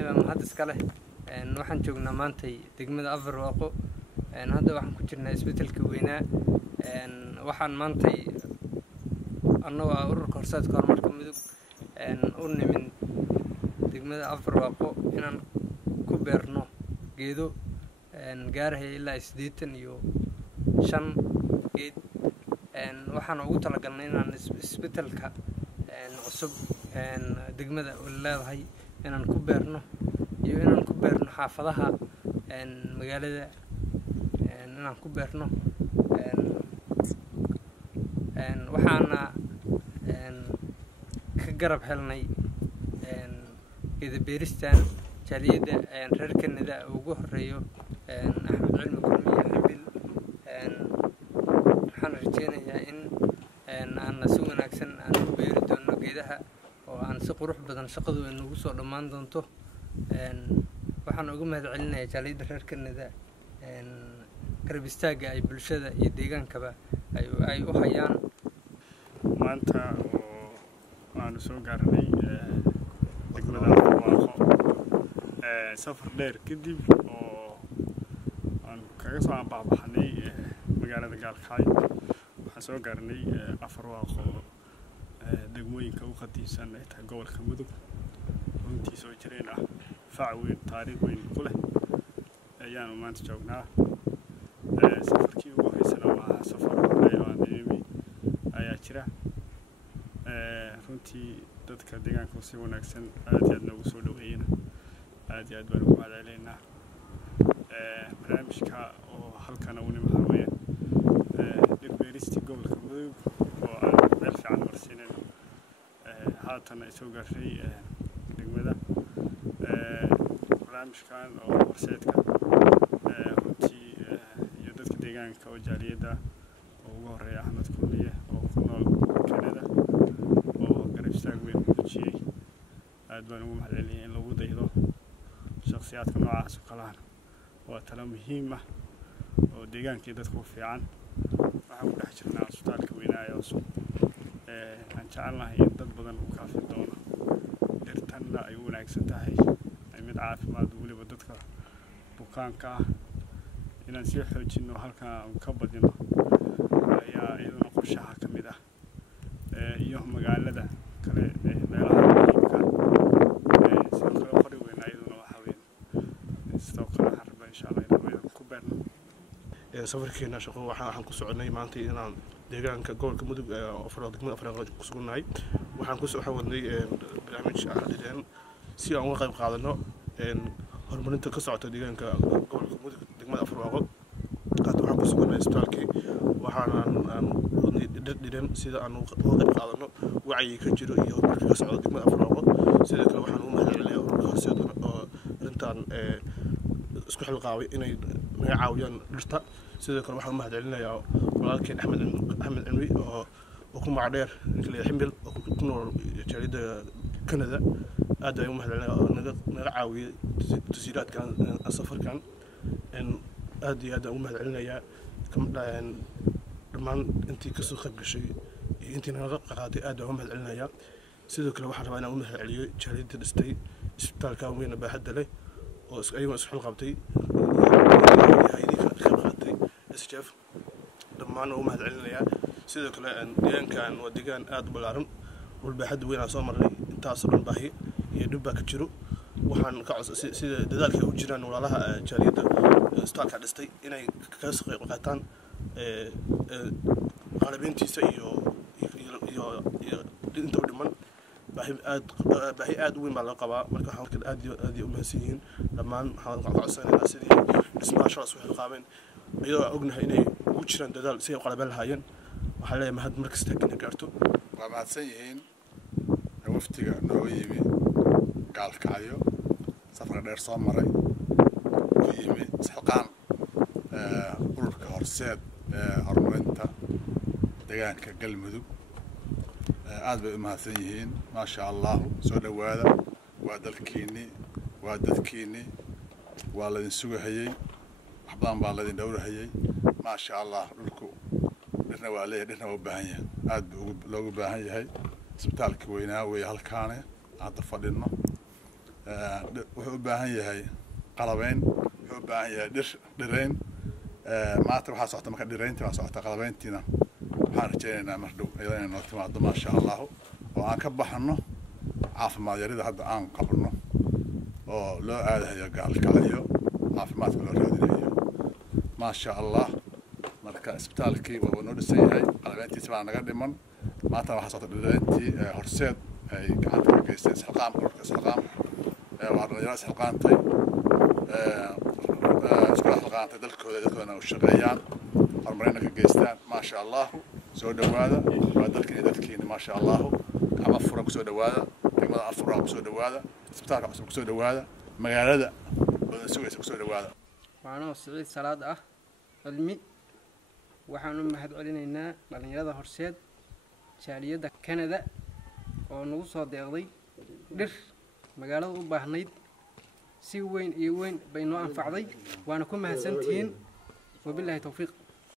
إلهي بمهد إسكاله waxaan joognaa maantay degmada Afar-Waaqo hadda waxaan ku jirnaa isbitaalka weynaa waxaan maantay annagu ururka horseedka horumarka mudug u nimin degmada Afar-Waaqo inaan ku beerno geedo gaaraya ilaa 85 geed waxaan ugu talagalnay inaan isbitaalka cusub degmada u leedahay inaan ku beerno iyo inaan ku beerno xaafadaha magaalada inaan ku beerno waxaana ka garab helnay geedo beeristan jaaliyada reer Kanada ugu horeeyo Axmed Cilmi Kulmiye Ximbil waxaan rajeynayaa in aan si wanaagsan aan u beeri doono geedaha oo aan si qurux badan shaqadu inagu soo dhamaan doonto waxaan ugu mahadcelinayaa jaaliyada reer Kanada garab istaaga ay bulshada iyo deegaankaba ay u hayaan maanta oo aan soo gaarnay degmada Afar-Waaqo safar dheer kadib oo aan kaga soo baxnay magaalada Gaalkacyo waxaan soo gaarnay Afar-Waaqo degmooyinka u qadiisan ee gobolka Mudug runtii soo jireen fac weyn taariikh weyn ku leh ayaan maanta joognaa safarkii ugu horeysana waa safar ayaa jira runtii dadka deegaanka si wanaagsan aad iyo aad noogu soo dhaweeyeen aad iyo aad baan ugu mahadcelinaynaa barnaamijka oo halkan u nimaha weeyaan dhir beerista gobolka Mudug oo aan meel fiican marsiinayno haatan ay soo gaartay degmada barnaamijkan oo horseedka runtii iyo dadka deegaanka oo jaaliyada oo ugu horeeya Axmed Kulmiye oo ku nool Kanada oo garab istaag weyn u jiyay aad baan ugu mahadcelinayaa in lagu daydo shakhsiyaadka noocaas oo kale waa talo muhiim ah oo deegaankii dadku fiican waxaan ku dhex jirnaa isbitaalka weynaa ee cusub aan jecelnahay in dad badan u kaafin doono dhirtanna ay u wanaagsan tahay ay mid caafimaad weliba dadka bukaanka ah inaan sii xoojino halkaan ka badino ayaa iyaduna qorshaha ka mid ah iyo magaalada kale meelaha muhiimka sidoo kale qori weyn iyaduna waxa weyn sidoo kale harba insha Allah inaan ku beerno safarkeena shaqo waxaan ku soconay maanta inaan deegaanka gobolka Mudug degmada Afar-Waaqo ku sugnahay waxaan ku soo xawadnay barnaamij xadidan si aan uga qayb qaadano horumarinta ka socota deegaanka gobolka Mudug degmada Afar-Waaqo hadda waxaan ku sugnay isbitaalkii waxaan dhidan sida aan uga qayb qaadano wacyi ka jiro iyo horumarka ka socda degmada Afar-Waaqo sidoo kale waxaan u mahadcelinayaa ururka horseedka oo arintan isku xilqaabay inay naga caawiyaan dhirta sidoo kale waxaan u mahadcelinayaa walaalkeen Axmed Cilmi oo ku magac dheer Ximbil oo ku nool jaaliyada Kanada aad ayuu mahadcelinayaa oo naga caawiyay tasiiraadkan safarkan aad iyo aad ugu mahadcelinayaa dhammaan intii ka soo qayb gashay iyo intii naga qaaday aad ugu mahadcelinayaa sidoo kale waxaan rabaa inaan u mahadceliyo jaaliyada dhistay isbitaalka weyn baaxadda leh oo ayagoo isku xilqaabtay SHF dhammaan ugu mahadcelinayaa sidoo kale deegaankan waa deegaan aad u ballaaran dhul baaxad weyn aan soo marnay intaas oo dhan baahi iyo dhib baa ka jiro waxaan ka codsay sida dadaalka u jiraan walaalaha jaaliyada isbitaalka dhistay inay kaga soo qayb qaataan qalabeyntiisa iyo inta u dhiman baahi aad u weyn baa laga qabaa marka waxaan aad u mahadsan yihiin dhammaan waxaan ka codsanaynaa sidii dhismayaashaas u xilqaabeen iyadoo ognahay inay ugu jiraan dadaal si ay u qalabeen lahaayeen waxaa leeyahay mahad markasta kana gaarto waa mahadsan yihiin waftiga nooga yimi Gaalkacyo safar dheer soo maray u yimi isxilqaan ururka horseed horumarinta deegaanka Galmudug aad bay u mahadsan yihiin ma sha Allah soo dhawaada waa dalkiini waa dadkiini waa la idin sugahayay waxbaan baa la idin dhowrahayay ma sha Allah dhulku dhirna waa leeyahay dhirna waa u baahan yahay aad loogu baahan yahay isbitaalka weynaa way halkaan hadda fadhino wuxuu u baahan yahay qalabeyn, wuxuu u baahan yahay dhirayn. maanta waxaa socota marka dhirayntii waa socota, qalabeyntiina waxaan rajaynaynaa mar dhow iyadoo inay noo timaado maasha allahu, oo aan ka baxno caafimaad yarida hadda aan qabno oo loo aadahayo gaalkacyo caafimaadka loo raadinayo maasha allah. marka isbitaalkii waa noo dhisan yahay, qalabeyntiisa baa naga dhiman. maanta waxaa socota dhirayntii horseed ay gacanta ka geysteen isxilqaam, ururka isxilqaam waa dhalinyaro isxilqaantay, iskula xilqaantay dadkoodana u shaqeeyaan, horumarina ka geystaan maasha allahu. soo dhawaada, waa dalkiina dadkiina maasha allahu. gacmo furan kusoo dhawaada, degmada Afurwaaqo kusoo dhawaada, isbitaalka cusub kusoo dhawaada, magaalada badan sugaysa kusoo dhawaada. waana Siciid Salaad ah cilmi. waxaan u mahad celinaynaa dhalinyarada horseed jaaliyadda Canada oo nagu soo deeqday dhir magaalada u baahnayd, si weyn iyo weyn bay noo anfacday. waana ku mahadsantihiin, wabillahi tawfiiq.